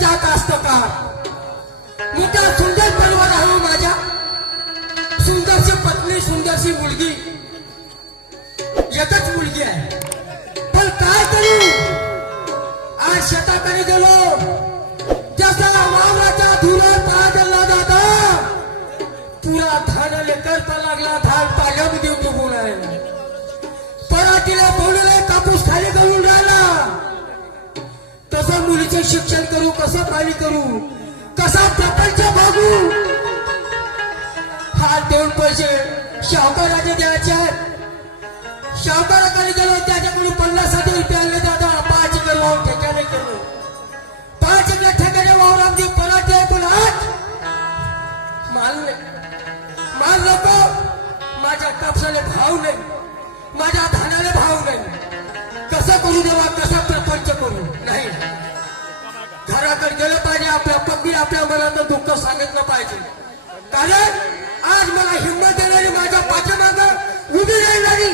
माझा कास्तकार मोठा सुंदर परिवार आहे माझ्या सुंदरशी पत्नी सुंदरशी मुलगी एकच मुलगी आहे पण काय करू आज शेताकडे गेलो जसा वावराच्या धुरात पाडला जाता पुरा धानाले करता लागला धान पाण्यामध्ये उभून राहिला पराठीला बोलले कापूस खाली करून राहिला कसं मुलीचे शिक्षण करू कसं पाणी करू कसा प्रपंच भागू हात देऊन पैसे शाहकाराचे द्यायचे आहेत शाहकाराकडे गेलो त्याच्याकडून 50,000 रुपये आणले दादा 5 एकर वावर ठेक्याने करू 5 एकर ठेक्याने वावरामध्ये पराठे आहे पण आज माल नको माझ्या कापसाला भाव नाही माझ्या धानाला भाव नाही कसं करू देवा कसा प्रपंच करू नाही घराकडे गेलं पाहिजे आपल्या पत्नी आपल्या मनाचं दुःख सांगितलं पाहिजे कारण आज मला हिंमत देणारी माझ्या पाठीमागं उभी राहणारी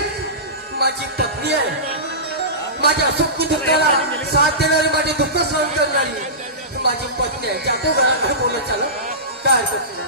माझी पत्नी आहे माझ्या सुख दुःखाला साथ देणारी माझे दुःख सहन करणारी माझी पत्नी आहे त्याचं घराकडे बोलत चालू काय हरकत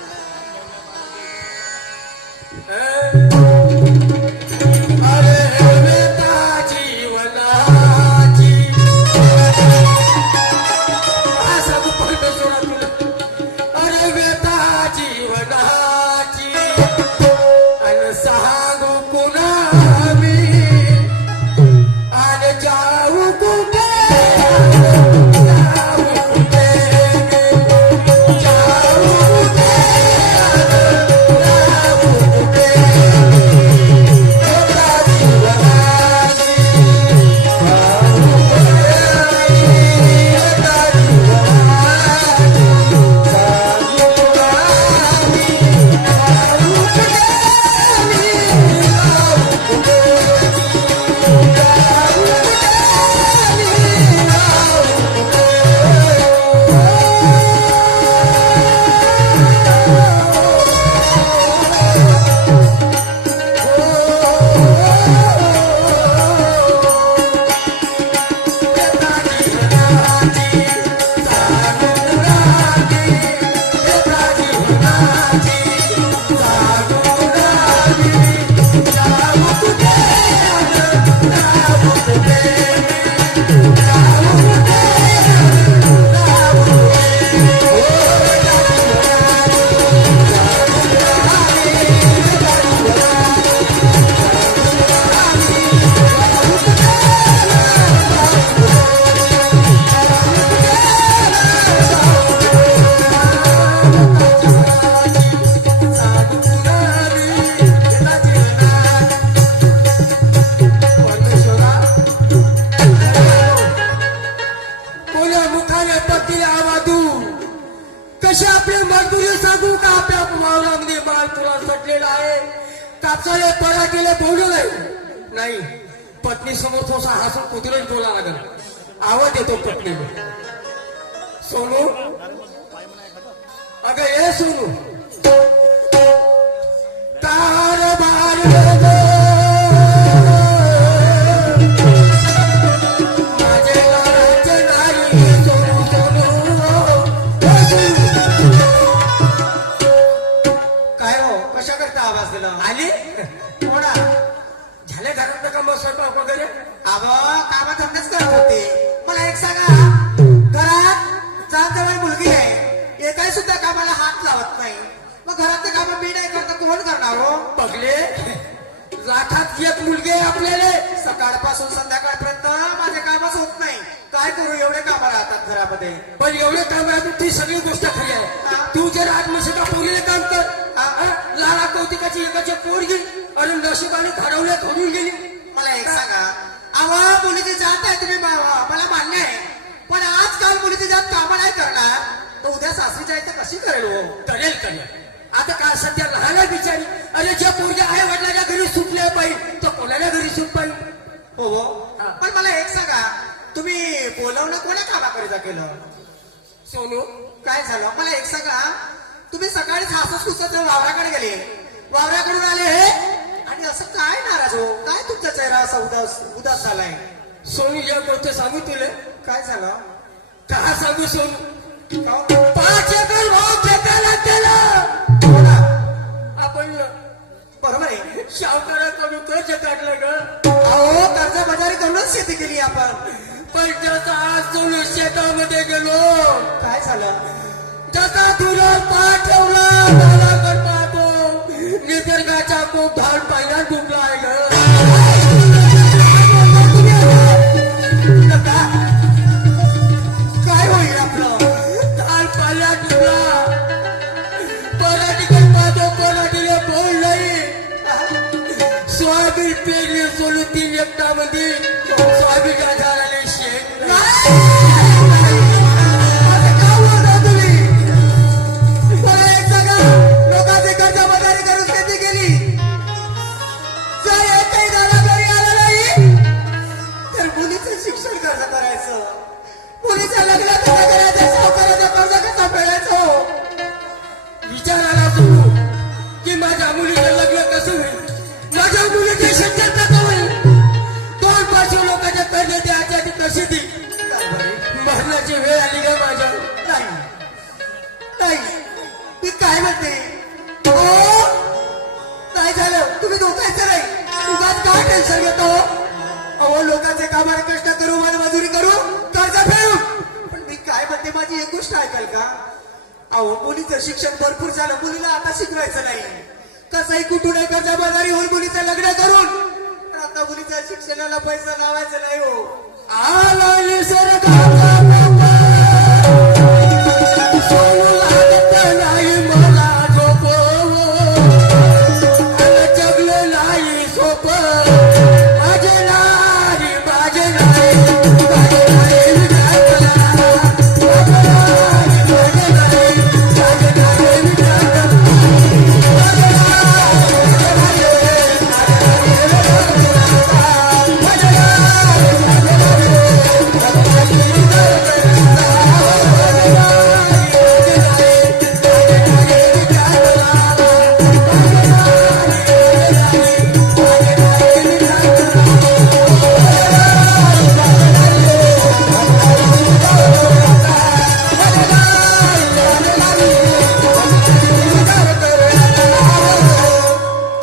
कशी आपली मजदुरी सांगू का आपल्या वावरामध्ये माल तुला सटलेला आहे कापसाले पराठीले बोलले नाही पत्नी समोर थोसा हसून कुत्रेच बोला लागल आवाज येतो पत्नीने सोनू अगं ये सोनू कारभार आली कोणा झाले घरात का मग स्वयंपाक वगैरे अगं कामात धंदाच करत होते मला एक सांगा घरात जाणजवळ मुलगी आहे एकाही सुद्धा कामाला हात लावत नाही मग घरातले काम मी नाही करता कोण करणार हो बघले लाखात एक मुलगी आहे आपल्याला सकाळपासून संध्याकाळपर्यंत माझे कामच होत नाही काय करू एवढे काम राहतात घरामध्ये पण एवढे काम राहतात ती सगळी गोष्ट खरी आहे तू जर आत्मशेता पोरीले काम कर लाला कौतिकाची एकाची पोर गेली आणि नशिबाने घडवल्या धरून गेली मला एक सांगा आवा मुलीची जात आहे तुम्ही मला मान्य आहे पण आजकाल मुलीची जात कामं नाही करणार तर उद्या सासरीच्या इथे कशी करेल हो करेल आता काय सध्या लहान आहे बिचारी अरे ज्या पोरग्या आई वडिलाच्या घरी सुटल्या पाहिजे तर कोणाच्या घरी सुट पाहिजे हो पण मला एक सांगा तुम्ही बोलवणं कोणा कामाकरिता केलं सोनू काय झालं मला एक सांगा तुम्ही सकाळीच हसत खुसत वावराकडे गेले वावराकडून आले हे आणि असं काय नाराज हो काय तुमचा चेहरा असा उदास झालाय सोनू या गोष्ट सांगू तुला काय झालं का सांगू सोनू 5 एकर भाव घेताना केलं. हो ना, आपण बरोबर आहे. सावकाराकडून कर्ज काढलं ग. अहो कर्जबाजारी करूनच शेती केली आपण. पण जसा आज तुम्ही शेतामध्ये गेलो, काय झालं? जसा धुरावर पाय ठेवला दाराकडे पाहतो, निसर्गाचा खूप धाड पाहिला डुबला आहे ग. नका. काय होईल आपलं? धाड पाहिला डुबला. पराठीकडे पाहतो, पराठीला बोल नाही. सोयाबीन पेरली सोडून 3 एकटामध्ये सोयाबीनच्या झाडाला शेत नाही. असं का बोलता तुम्ही? मला एक सांगा, लोकांचे कर्जबाजारी करून शेती केली. जर एकही दादा घरी आला नाही, तर मुलीचं शिक्षण कर्ज करायचं, मुलीचं लग्न कसं करायचं, सावकाराचं कर्ज कसं फेडायचं? विचार आला तू की माझ्या मुलीचं लग्न कसं होईल, माझ्या मुलीचे शिक्षण कसं होईल. 2-5 लोकांच्या कर्ज द्यायच्या ती कशी ती मरण्याची वेळ आली का माझ्या. नाही, नाही, मी काय म्हणते? हो, नाही झालं, तुम्ही धोकायचं नाही. उगाच काय टेन्शन घेतो? अहो, लोकांचे कामाने कष्ट करू, मजुरी करू, कर्ज फेडू. पण मी काय म्हणते, माझी एक गोष्ट ऐकाल का? अहो, मुलीचं शिक्षण भरपूर झालं, मुलीला आता शिकवायचं नाही. कसंही कुठूनही कर्जबाजारी होईल मुलीचं लग्न करून, तर आता मुलीच्या शिक्षणाला पैसा लावायचा नाही. हो, आला निसर्गाचा बाबा, सोनू लागत नाही मला झोप, आला जगलं नाही झोप. माझे नाही, माझे नाही, माझे नाही विचारला. माझे नाही, माझे नाही, माझे नाही विचारला.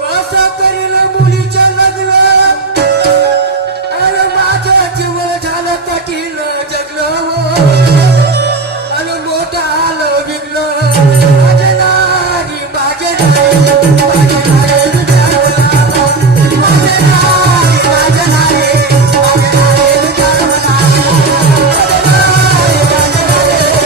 कसं करील मुलीच्या लग्न, अरे माझं जीवन झालं कठीण जगलं, अरे मोठं आलं विकलं. माझे नाही, माझे नाही, माझे नाही विचारला. माझे नाही, माझे नाही, माझे नाही विचारला. माझे नाही, माझे नाही, माझे नाही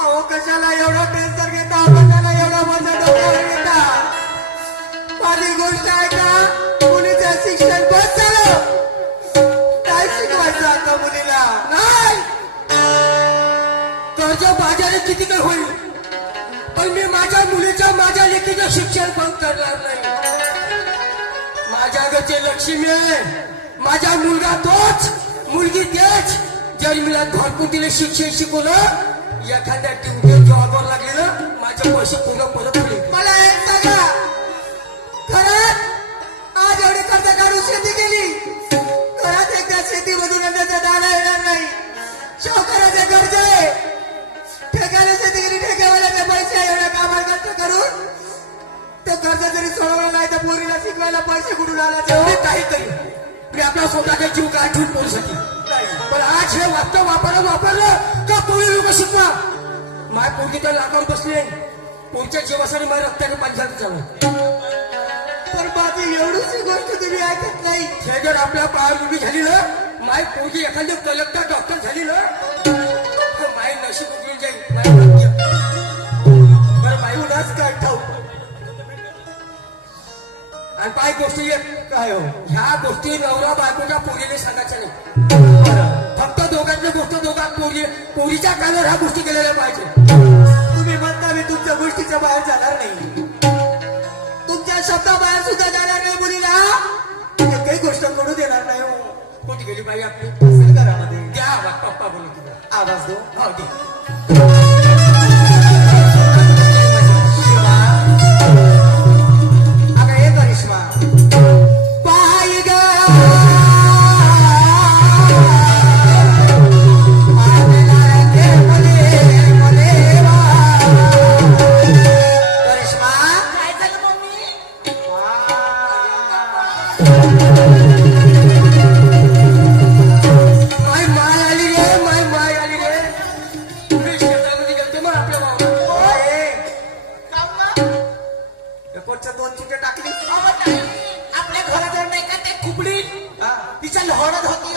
अहो, कशाला एवढं टेन्शन घेता? कशाला एवढा माझ्या डोक्यावर घेता? माझी गोष्ट आहे का? मुलीचं शिक्षण बस झालं, काय शिकवायचं आता मुलीला? नाही. कर्ज बाजारी किती काय होईल, पण मी माझ्या मुलीच्या, माझ्या लेकीचं शिक्षण बंद करणार नाही. माझ्या घरचे लक्ष्मी आहे, माझा मुलगा तोच, मुलगी तेच. जर मला भरपूर तिला शिक्षण शिकवलं, एखाद्या ड्युटी जॉबवर लागलेलं माझे पैसे पूर्ण परत होईल. मला एक सांगा, खरंच आज एवढी कर्ज काढून शेती केली, खरंच एकदा शेतीमधून अन्नाचा दाणा येणार नाही. सावकाराचे कर्ज आहे, ठेक्याला शेती केली, ठेकेवाल्याचे पैसे एवढ्या कामाला कष्ट करून तो कर्ज जरी सोडवला नाही तर पोरीला शिकवायला पैसे कुठून आला? मी काही करीन, मी आपला स्वतःचा जीव गाठून पोरीसाठी. पण आज हे वास्तव वापरलं का पोरी लोक शिकवा. माझ्या पोरगी तर लागावून बसले, पोरच्या जीवासाठी माझ्या रक्ताने पंचायत चालू. पण माझी एवढीच गोष्ट तुम्ही ऐकत नाही. हे जर आपल्या पायावर उभी झाली ना, माझी पोरगी एखादी कलेक्टर डॉक्टर झाली ना, तर माझी नशीब उघडून जाईल. माझी भाग्य. बरं बाई उडाच काय ठाऊक. आणि पाय गोष्टी काय हो? ह्या गोष्टी नवरा बायकोच्या पोरीने सांगायच्या नाही. फक्त दोघांच्या गोष्ट दोघात पोरीच्या कानावर ह्या गोष्टी केलेल्या पाहिजे. जाणार नाही. तुमच्या शब्दाबाहेर सुद्धा जाणार नाही मुलीला. एकही गोष्ट करू देणार नाही हो. कुठे गेली बाई आपली असेल घरामध्ये. द्या आवाज पप्पा बोलू तुला आवाज दो. हो दे शिवा, अगं हे करिश्मा, पाय ग करिश्मा. काय झालं मम्मी? माय आली रे मी शेतामध्ये गेलते मग आपल्या भावाला काम ना? कोणच्या दोन चुके टाकली. अहो ताई, आपल्या घराजवळ नाही का ते खुबडी हा. तिच्या लहरत होती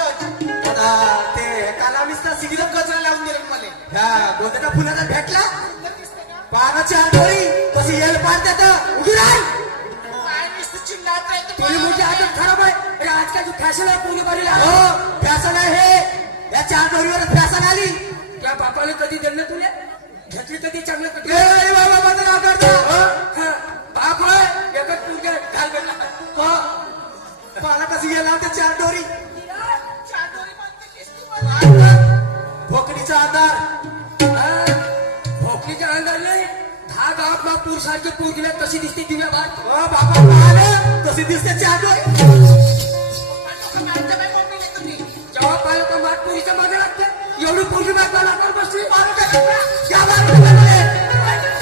आता ते कालामिस्ता सिगीला गजरा लावून दिले मला. ह्या गोदका फुलाला भेटला. पानाची आंधळी कशी येल पाडतात. उभी राह. काय नुसतं चिल्लात आहे ते तुझी मोठी आदत खराब आहे अरे आजकालची फॅशन आहे पूर्ण बारीला हो फॅशन आहे हे. या चार दोरीवर फॅशन आली. त्या बापाने कधी दिलं तुला घेतली कधी चांगलं कधी ए बाबा माझं नाव करता. हा, बाप होय एकच तुझ्या घाल भेटला हो. पाना कशी गेला ते चार दोरी. चादरी बांधते किस तू? भोकरीचा आधार. भोकरीच्या अंगाने 10 गावात मग पुरुषांची पूर्वीला कशी दिसते दिव्या बात हो बाबा पाहिलं कशी दिसते चार दोरी. लोकं मारते बाई मम्मीने तुम्ही. जेव्हा पाहिलं तर मात पुरीच्या मागे लागते एवढी पूर्वी बात मला कर बसली मारू का पप्पा? या बाजूला बाजूला.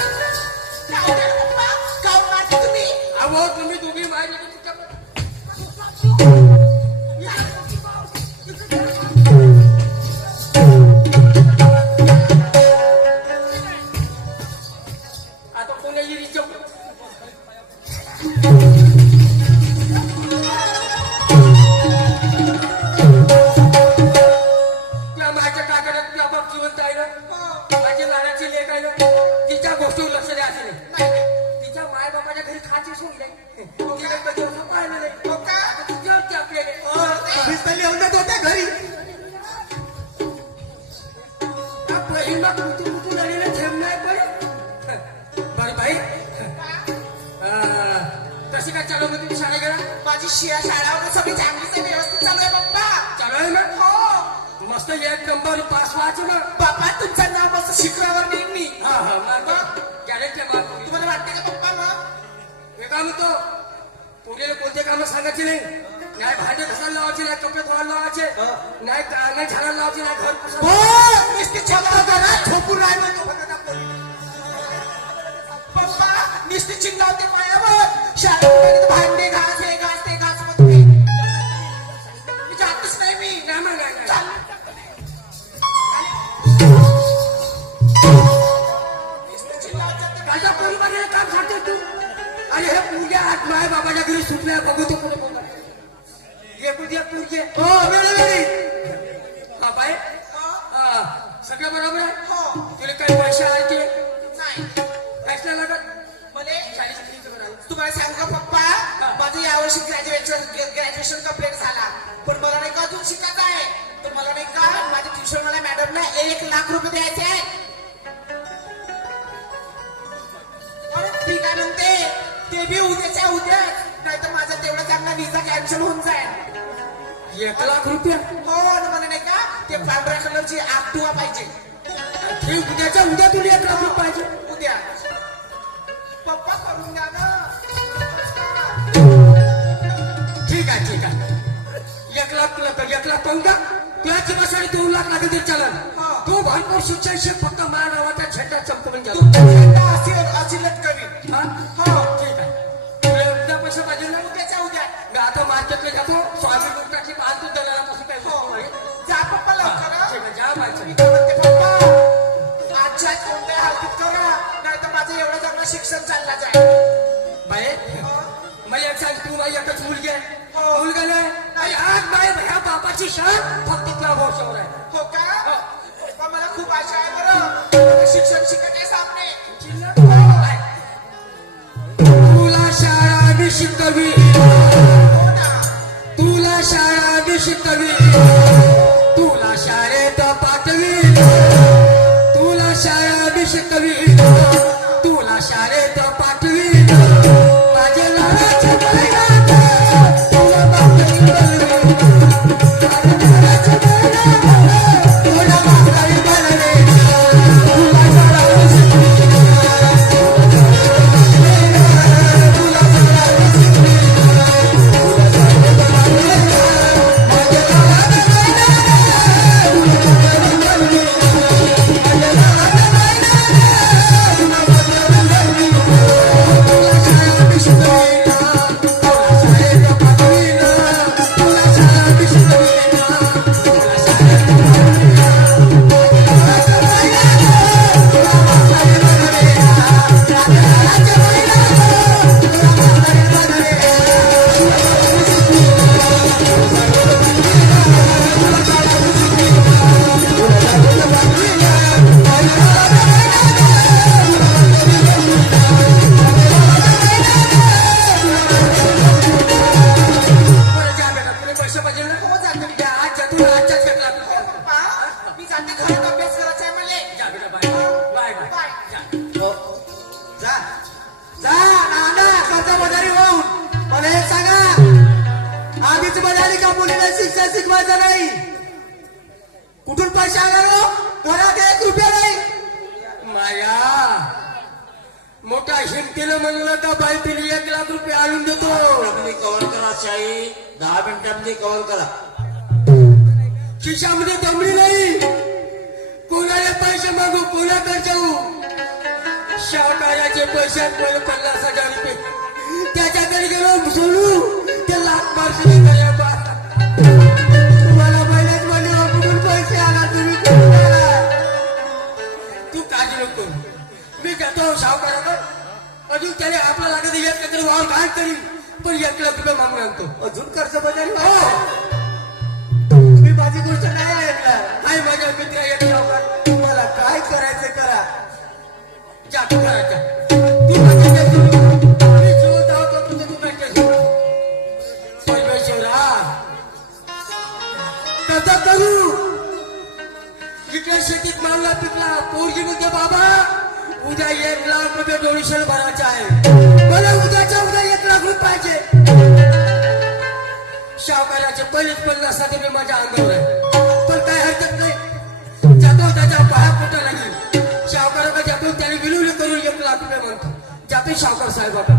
काय झालं पप्पा? काहून मारते तुम्ही? अहो तुम्ही दोघी माहिती तुझ्या आता कोणी रिचव त्या माझ्या काकाला तुझ्या बाप जिवंत आहे ना माझी लहानाची लेख आहे ना तिच्या गोष्टीवर लक्ष द्यायचं नाही तिच्या माय बाबाच्या घरी खाची सोय नाही तिला कधी असं पाहिलं नाही हो का? तिच्यावरती आपल्याला कधीच तर लिहून देत होत्या घरी. बहीणला कुठे कुठून आलेला ठेव नाही पण बरं भाई कशी काय चालवलं तुम्ही शाळा गेला माझी शाळा वगैरे सगळी चांगलीच आहे, व्यवस्थित चालू आहे पप्पा. चालू आहे ना हो मस्त एक नंबर पास व्हायचं ना बाप्पा तुमचं नाव मस्त शिखरावर नेईन मी. हा मग गॅरेजच्या माग तुम्हाला वाटते का पप्पा मग? हे काम तो पुढे कोणते काम सांगायचे नाही नाही भांडे घसायला लावायचे नाही कपडे धुवायला लावायचे नाही नाही झाडाला लावायचे नाही घर हो पुसायला नुसती छप्पर करा ठोकून राह म्हणजे होतं ना पोरी. पप्पा नुसती चिल्लावते मायावर. शाळेत भांडे घास हे घास ते घास म्हणते. मी जातच नाही मी. नाही मग नाही चाल. नुसती चिल्लावते. माझ्या परिवाराला काम सांगते तू अरे हे पूजा आज माय बाबाच्या घरी सुटल्या बघू तो कुठे बोला ये कुठे पूजे हो वेळोवेळी. हा बाय हा सगळं बरोबर आहे हो तुला काही पैसे आले की नाही काहीच नाही लागत मले शाळेची फीचं भरायला. तुम्हाला सांगू का पप्पा माझं यावर्षी ग्रॅज्युएशन कम्प्लीट झाला पण मला नाही का अजून शिकायचं आहे. तर मला नाही का माझ्या ट्युशन वाल्या मॅडमला 1 लाख रुपये द्यायचे आहे. अरे मी काय म्हणते ते बी उद्याच्या उद्या नाही तर माझा तेवढा चांगला विजा कॅन्सल होऊन जाईल. 1 लाख रुपया हो आणि मला नाही का ते पांढऱ्या कलरची आक्टिवा पाहिजे हे उद्याच्या उद्या तुला 1 लाख रुपये पाहिजे उद्या. पप्पा करून द्या ना. ठीक आहे 1 लाख तुला तर 1 लाख पाहून का तुला जीवासाठी 2 लाख लागेल तरी चालेल तू भरपूर शिक्षण शिक फक्त माझ्या नावाचा झेंडा चमकवून गेला तुमच्या झेंडा असिलत करीन. हा हो ठीक आहे तुला उद्या पैसे पाहिजे ना उद्याच्या उद्या. मी आता मार्केटला जातो स्वामी लोकांची बांधून दलाला कसं काय हो. जा पप्पा लवकर हं. ठीक आहे जा मी पाहिजे काय म्हणते पप्पा आजच्या आज कोणत्या हालतीत करा नाही तर माझं एवढं चांगलं शिक्षण चालला जाईल. बाई हो. मला एक सांग तू माझी एकच मुलगी आहे हो. मुलगा नाही आणि आज माझ्या भया बापाची शान फक्त तुला भरोशावर आहे हो का पप्पा मला खूप आशा आहे बरं मला शिक्षण शिकत आहे सामने. तुला शाळा मी शिकवी हो ना तुला शाळा मी शिकवी तुला शाळेत पाठवी तुला शाळा मी शिकवी तुला शाळेत बाय. हो. जा जा नाना कर्ज बजारी होऊन मला एक सांगा आधीच बजारी का मुलीला शिक्षण शिकवायचं नाही कुठून पैसे आला घरात 1 रुपया नाही माया मोठा हिमतीनं म्हणलं का बाई तिने 1 लाख रुपये आणून देतो. मिनिटांमध्ये कव्हर करा शाही 10 मिनिटांमध्ये कव्हर करा. खिशामध्ये दमडी नाही. कोणाला पैसे मागू कोणाकडे जाऊ. शाकाराचे पैसे मला 50,000 रुपये त्याच्याकडे गेलो सोडू ते लाख मार्क्स मला पहिल्याच म्हणले कुठून पैसे आला तुम्ही कुठून आला तू काळजी नको करू. मी जातो सावकाराकडे अजून त्याने आपला लागत 1 एकर वावर घाण करीन पण 1 लाख रुपये मागून आणतो. अजून कर्ज बजारी हो तुम्ही माझी गोष्ट नाही ऐकणार हाय माझ्या मित्र 1 सावकार तुम्हाला काय करायचं करा जातो करायचा तू माझ्या मी सोबत आहोत तुझं तू माझ्या परमेश्वरा कसं करू. इकडे शेतीत मालला पिकला पोरगी म्हणते बाबा उद्या 1 लाख रुपये डोनेशन भरायचं आहे. मला उद्याच्या उद्या 1 लाख रुपये पाहिजे. शावकाराचे पहिलेच 50,000 रुपये माझ्या अंगावर आहे पण काय हरकत नाही. जातो त्याच्या पाया पोटा लागेल शावकाराकडे जातो त्याने विलुली करून 1 लाख रुपये म्हणतो. जातो शावकार साहेबाकडे.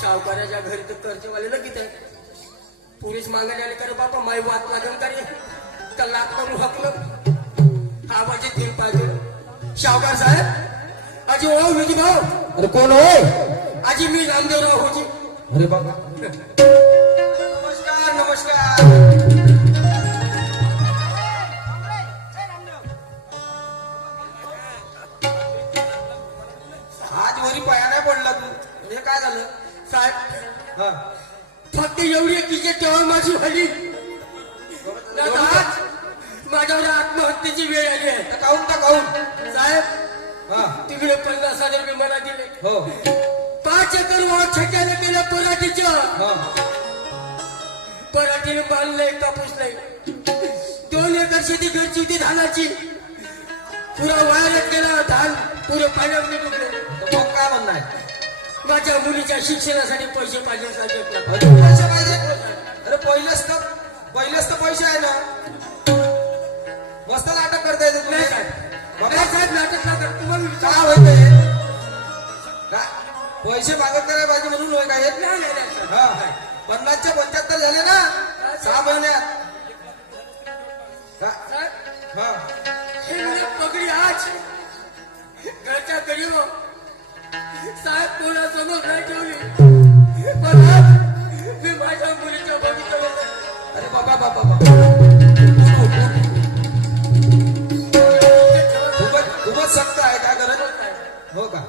शावकाराच्या घरी तर कर्जवाले लगेच आहे. पोलीस मागायला आले का रे बाबा माय वाट लागेल का रे का लाख करून हकलं आवाज येतील पाहिजे. शावकार साहेब आजी ओ विधी भाऊ अरे कोण होय? आजी मी रामदेवराव होजी. अरे बाबा नमस्कार नमस्कार. आज वरी पाया नाही पडला तू म्हणजे काय झालं साहेब हा फक्त एवढी की तेव्हा माझी झाली आज माझ्यावर आत्महत्येची वेळ आली आहे. काऊन साहेब हा तिकडे 50,000 रुपये मला दिले. हो 5 एकर वावर ठेक्याला केलं पराठीचं. हा पराठीने बांधलंय कापूस नाही. 2 एकर शेती घरची होती धानाची पुरा वायात गेला धान पुरे पाण्यात निघले. तर मग काय म्हणणार माझ्या मुलीच्या शिक्षणासाठी पैसे पाहिजे साहेब. अजून पैसे पाहिजे अरे पहिलेच तर पैसे आहे ना मस्त नाटक करता येते नाही तुम्ही साहेब बाबा नाही साहेब नाटक ना कर तुम्हाला का विचार होय ते का पैसे मागत करायला पाहिजे म्हणून होय का हे नाही नाही नाही साहेब. हा 50च्या 75 झाले ना 6 महिन्यात का साहेब हा हे मला पगडी आज घरच्या घरी हो. साहेब कोणासमोर नाही ठेवली पण आज मी माझ्या मुलीच्या भविष्यावर अरे बाबा खूपच सक्त आहे काय करत हो का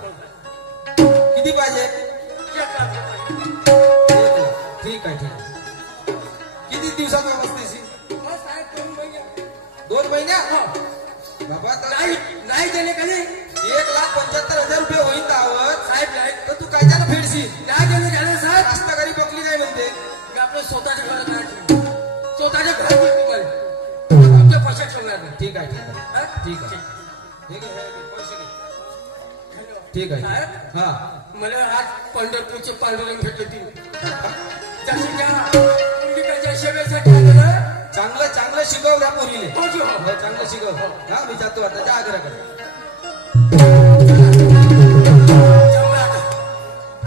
किती पाहिजे 1 लाख रुपये. 1 लाख. ठीक आहे किती दिवसात व्यवस्थेशी मग साहेब 2 महिने 2 महिन्या हो. बाबा तर नाही नाही दिले का नाही 1,75,000 रुपये होईल दावत साहेब नाही तर तू काय त्यानं फेडशील नाही दिले झाले साहेब. रास्तागाडी बकली नाही म्हणते मी आपलं स्वतःच्या घरात नाही ठेवलं. स्वतःच्या घरात तुम्हाला तुमच्या पैशात ठेवणार नाही. ठीक आहे हा? ठीक आहे ठीक आहे पैसे घे. ठीक आहे साहेब हा मला आज पंढरपूरचे पांडुरंग भेटले. जसे त्या मुलिकाच्या सेवेसाठी आलं ना. चांगलं शिकव त्या पोरीले हो जी, हो. हो चांगलं शिकव हा मी जातो आता जा आग्राकडे जेव्हा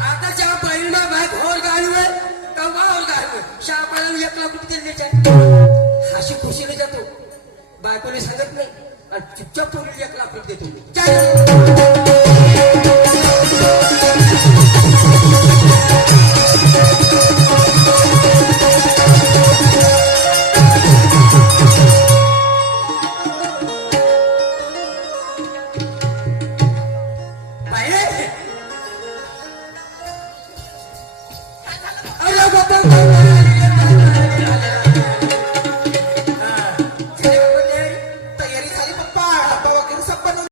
आता त्या बहिणीला बाय घोर गाडवे कमावर गाडवे शापाला 1 लाख रुपये दिले त्याचे. अशी खुशीने जातो बायकोने सांगत नाही आणि चुपचाप पोरीला 1 लाख रुपये देतो.